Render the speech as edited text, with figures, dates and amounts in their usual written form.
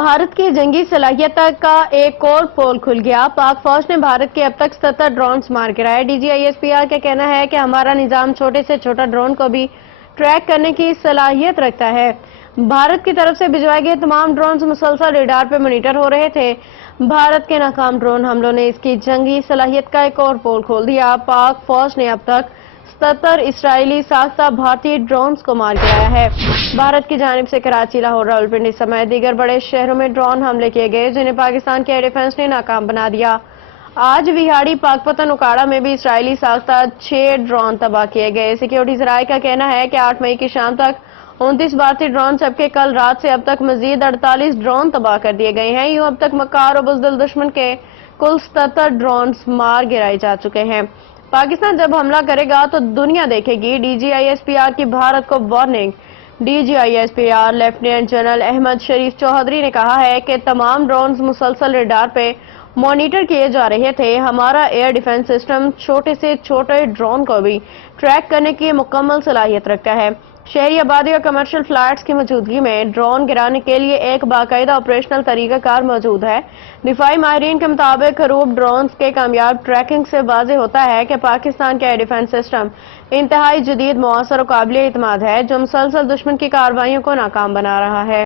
भारत की जंगी सलाहियत का एक और पोल खुल गया। पाक फौज ने भारत के अब तक 77 ड्रोन्स मार गिराए। DGISPR का कहना है कि हमारा निजाम छोटे से छोटा ड्रोन को भी ट्रैक करने की सलाहियत रखता है। भारत की तरफ से भिजवाए गए तमाम ड्रोन्स मुसलसल रेडार पर मॉनिटर हो रहे थे। भारत के नाकाम ड्रोन हमलों ने इसकी जंगी सलाहियत का एक और पोल खोल दिया। पाक फौज ने अब तक 77 इसराइली साख्ता भारतीय ड्रोन्स को मार गिराया है। भारत की जानिब से कराची, लाहौर, रावलपिंडी समेत दीगर बड़े शहरों में ड्रोन हमले किए गए, जिन्हें पाकिस्तान के एयर डिफेंस ने नाकाम बना दिया। आज विहाड़ी, पाकपतन, उकाड़ा में भी इसराइली साख्ता 6 ड्रोन तबाह किए गए। सिक्योरिटी ज़राए का कहना है कि 8 मई की शाम तक 29 भारतीय ड्रोन, जबकि कल रात से अब तक मजीद 48 ड्रोन तबाह कर दिए गए हैं। यूं अब तक मक्कार और बुज़दिल दुश्मन के कुल 77 ड्रोन मार गिराए जा चुके हैं। पाकिस्तान जब हमला करेगा तो दुनिया देखेगी। DGISPR की भारत को warning. DGISPR lieutenant general Ahmed Sharif Chaudhry ने कहा है कि तमाम ड्रोन्स मुसलसल रेडार पे मॉनिटर किए जा रहे थे। हमारा एयर डिफेंस सिस्टम छोटे से छोटे ड्रोन को भी ट्रैक करने की मुकम्मल सलाहियत रखता है। शहरी आबादी और कमर्शियल फ्लाइट्स की मौजूदगी में ड्रोन गिराने के लिए एक बाकायदा ऑपरेशनल तरीकाकार मौजूद है। दिफाई माहिरीन के मुताबिक ख़रूब ड्रोन्स के कामयाब ट्रैकिंग से वाज़ेह होता है कि पाकिस्तान का एयर डिफेंस सिस्टम इंतहाई जदीद, मुअस्सर और काबिल एतमाद है, जो मुसलसल दुश्मन की कार्रवाइयों को नाकाम बना रहा है।